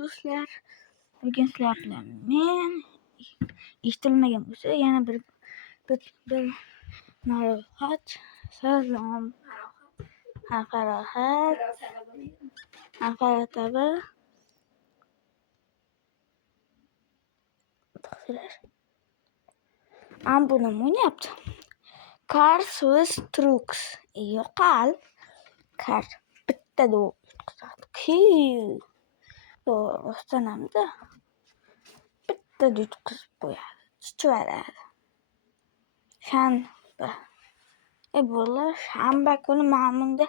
do'stlar. Bugun sizlar bilan men eshitilmagan bo'lsa yana bir marohat salom haqorat abi bu nima o'ynayapti? Cars with trucks yo'qal kar bitta ki to'g'ristanamda bitta yutqizib qo'yadi chichiveradi. Shanba kuni ma'munda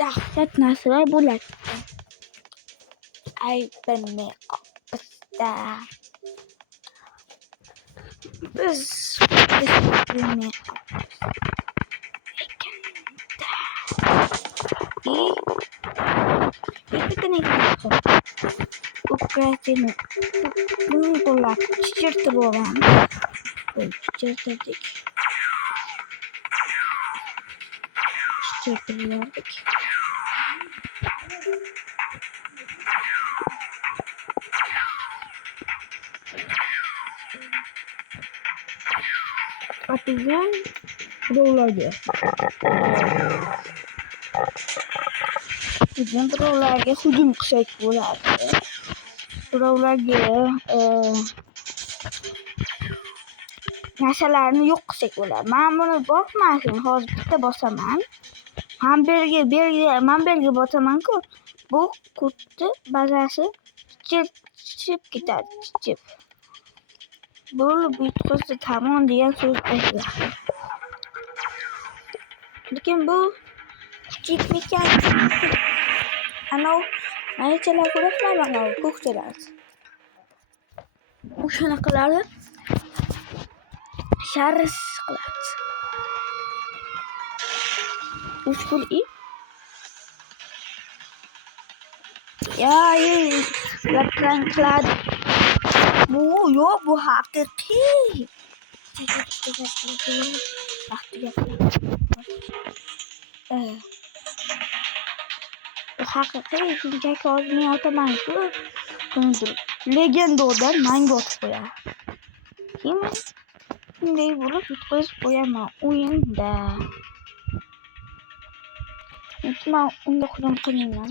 dahshat narsalar bo'ladi. Bilmay qolibda. Biz bilmay Ukrayna bunlar çiçirtib olamiz. Çiçirtirdik. Atacağım buralarda. Bizim buralarda hücum kısak buralarda. Buralarda narsalarni yo'q qilsak bo'ladi. Men buni bosmasin, hozir bitta bosaman. Men berga bosaman-ku. Bu kurtni bazasi chichib ketadi, chichib. Bo'lib yutqizdi tamom degan so'z aytdi. Lekin bu kichikmikan. Maychalar ko'rasizlarmi? Ana ko'kchalar. O'shanaqalarni sharris qiladi. Ushkul yapran qiladi. Bu haqiqiy. Bu haqiqiy shunchaki o'zini yotaman-ku. Legendadan manga o'tib qo'yadi. Kim bunday bo'lib yutqizib qo'yaman o'yinda. Men unda hujum qilmayman.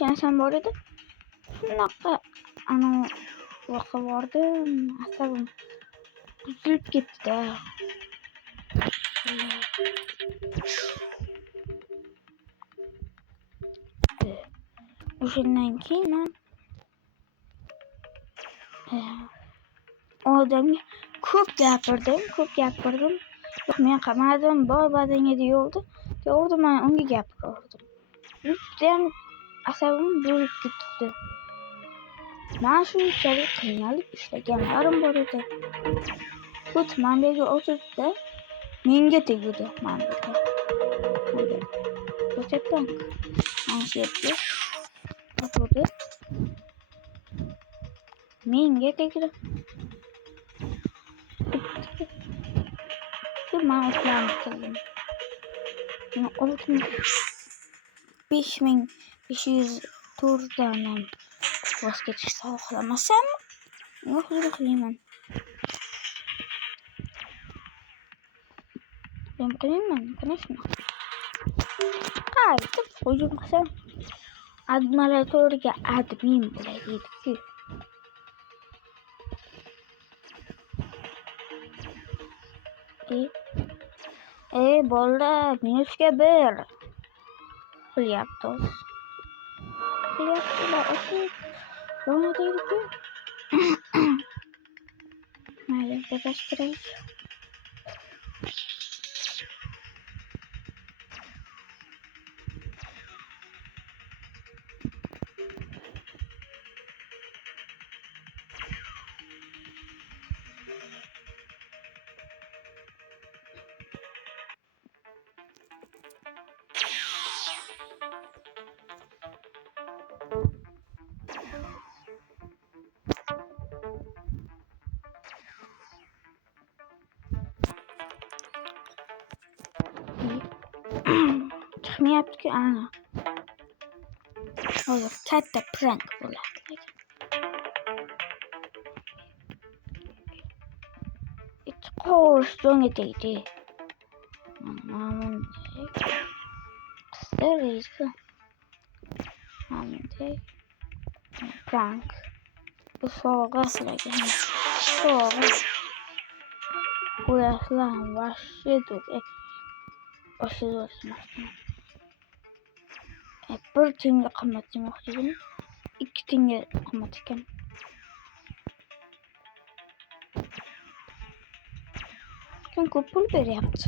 Narsam bor edi. Shunaqa voqea bordim. Asabim buzilib ketdi. O'shandan keyin men odamga ko'p gapirdim. Yo'q, men qamadim, badanga deyoldi. To'g'ri, men unga gapirdim. Judayam asabim buzilib ketdi. Men shunchalik qiynalib ishlaganlarim bor edi. Hut manbaga o'tdi-da, menga tegdi manbaga. Ko'rsatdim. Ansiyatga o'tdi. Menga tegdi. Men uxlab qoldim. 5500 turdan voz kechishni xohlamasam, hujum qilaman. Конечно. Deb hujum qilsam, admiratorga admin bo'laydi-ku. Bo'ldi, minusga 1 qilyapmiz. O'ynaydi-ku. Mayli, gaplashtiraylik. chiqmayapti-ku, ana. Hozir katta prank bo'ladi. It qovurishga tegdi. Mamundek. Qistirisi. Mamundek. Prank. Bu sovg'a sizlarga. Sovg'a. Uyaslan vahşi dur. Vahşi dursun. Bir tenge qimmat demoqchi edim. 2 tenge qimmat ekan. Kim ko'p pul beryapti.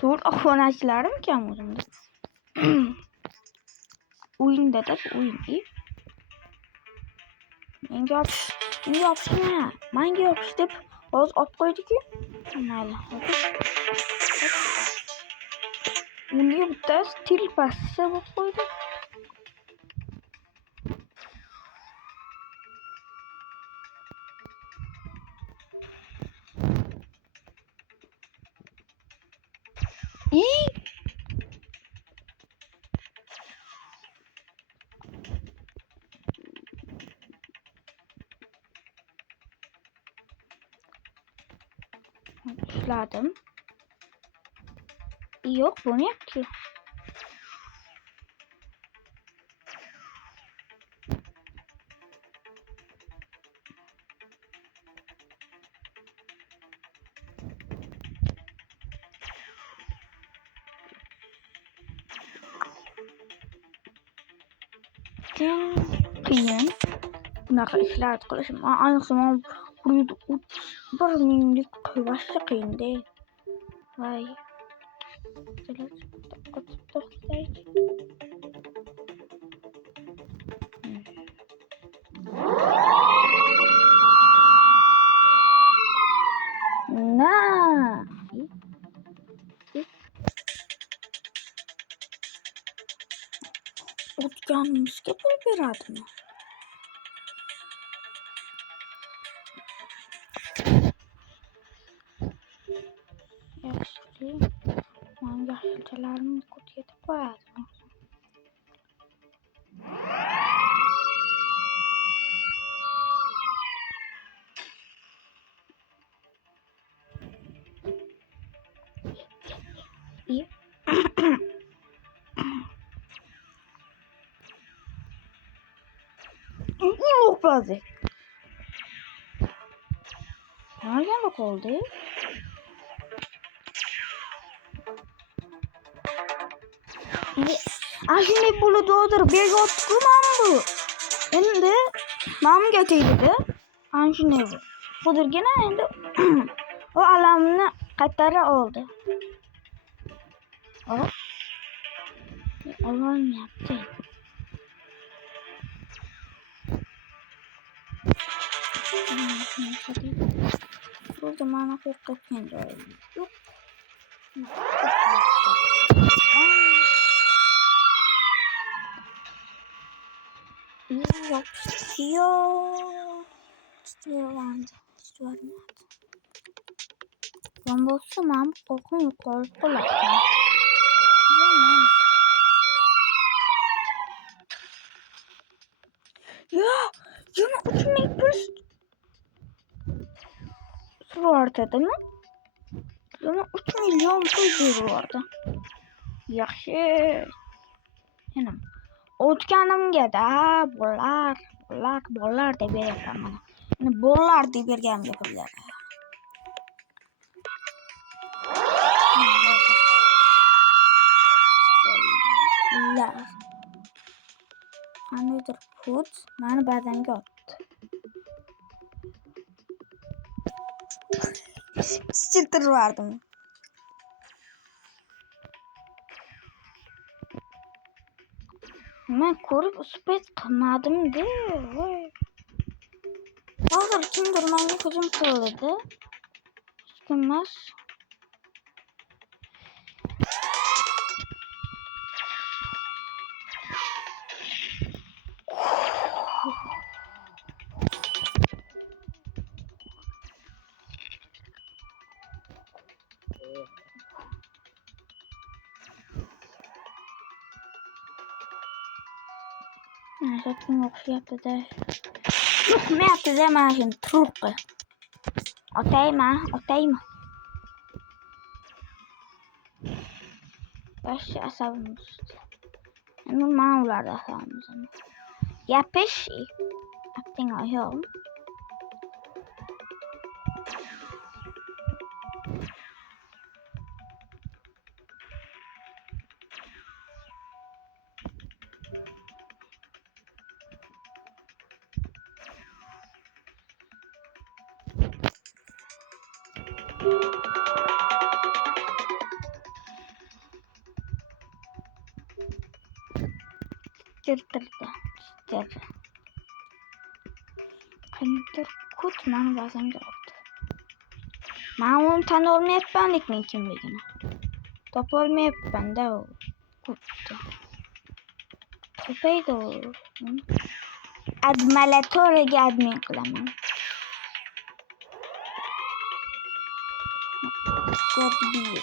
To'rt obunachilarim kam o'zimda. O'yinda-da o'yin. Menga yopishma. Menga yopish deb hozir olib qo'ydi-ku. Mayli. Unga bittasi telpasi bo'lib qo'ydi. Ushladim. Yo'q, bo'lmayapti. Qiyin. Bunaqa ishlarni qilish, ayniqsa men bir minglik qilishga qiyin-da. Voy. To'xtaychi. Na. O'tganimizga pul beradimi? Yaxshi. Menga yaxshilarimni ko'rsatib qo'yadi. Oldu. Nereden bak oldu? Şimdi bunu doğdur bir yotkumam bu. Şimdi mam getirdi. Şimdi bu. Budur gene endi o alamni qaytara oldu. O olmayapti. Burada mana qo'rqitgan joyim yo'q. Ben bozsam korkum yukarı kolay. Ya, yana 3000 plus vardı değil mi? Yana 3 milyon plus vardı. Yaxshi. Yana o'tganimga da bolalar deb beryapman mana. Mana bolalar deb bergan gaplar. Qandaydir put meni badanga otdi. Chirtirib men ko'rib uspet qilmadim-da. Voy. Hozir kimdir menga hujum qildi. Hech kim emas. Zaten o'xshayapti-da. Yoqmayapti-da mana shuni trubka. Otaymi? Вообще asabim buzdi. Endi men ularni asabim. Gapish. Acting ayol. Çıtırdı. Qaniydir kut meni bazamga urdi. Men uni tana olmayapman lekin kimligini. Topa olmayapman-da u kutni. Topaydi u. Admalatoriga admin qilaman. Kodbi.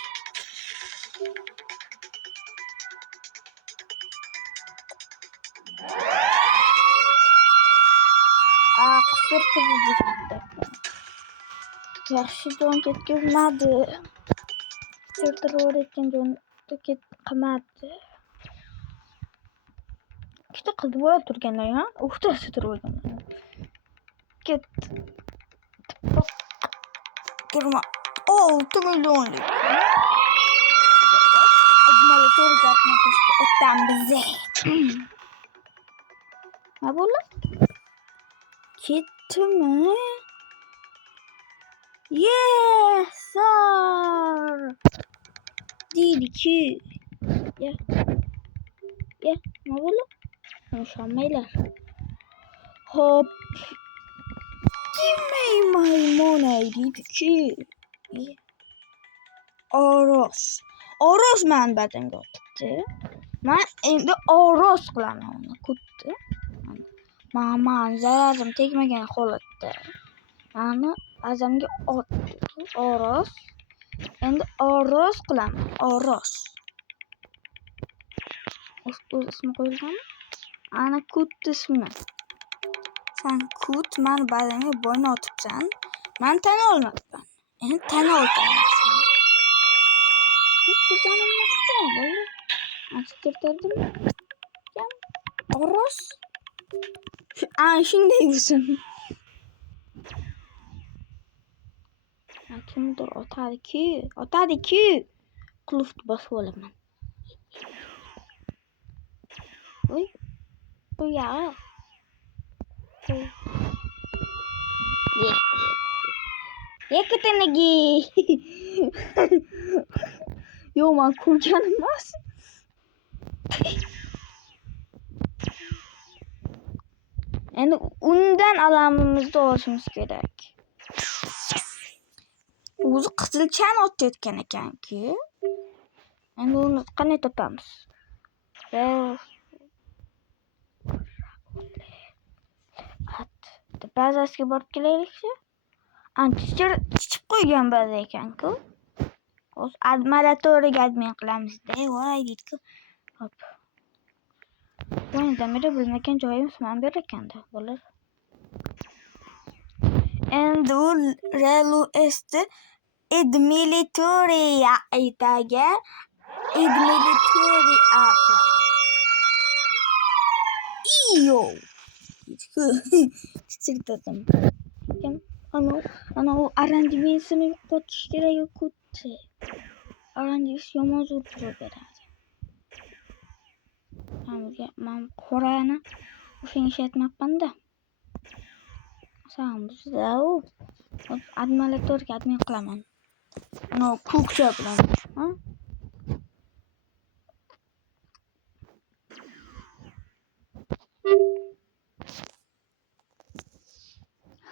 Qisir qildi. Yaxshi jon ketkazmadi. Terror etgan jon qilmadi. Ikkita qiz bola turganlar, ha? O'xtasi turgan. Ket. Kirma. 6 millionlik. Admalator gatni qilishga o'tdan bize. Ne bo'ldi? Ketdimi? Yes, sir. Deydi-ki. Ya, ne bo'ldi? Konuşamaylar. Hop. Kimey maymun deydi-ki. Oros men badamga o'tibdi. Men endi oros qilaman uni kutdi. Men zararim tegmagan holatda. Meni bazamga otdi. Oros. Endi oros qilaman. Oros. O'z ismi qo'yilganmi? Ana kut ismi. Sen kut men bazamga bo'yni otibsan. Men tana olmabman. Endi tana olaman. Oros. Shunday bo'lsin. Kimdir otadi-ki. Qulfni bosib olaman. Oy ya. Yekatiniga. Yo, men ko'rganim emas. Endi undan alamimizni olishimiz kerak. O'zi qizilchani otayotgan ekan-ki. Endi uni qanday topamiz? Bazasiga borib kelaylik-chi. Chiqib qo'ygan baza ekan-ku. O'z admalatoriga admin qilamiz-da. Voy deydi-ku. Hop. Buni damira bilmagan joyimiz men ber ekanda, bo'lar. Endi u relu esti admilatoria aytaga admilatoria. Iyo. Titrdim. Ana o aranjmensini yo'qotish kerak kutdi. Aranjmens yomon zo'r turib beradi. Men qorani o'shanga ishlatmabman-da. Sen bizda u admalatorga admin qilaman. No kukcha bilan, ha?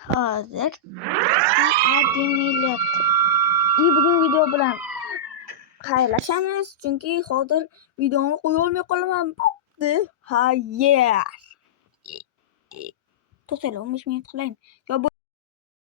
Hozir admalator. Bugun video bilan xayrlashamiz, chunki hozir videoni qo'ya olmay qolaman. Hayır. To'xtaylar, 15 minut qilaymi?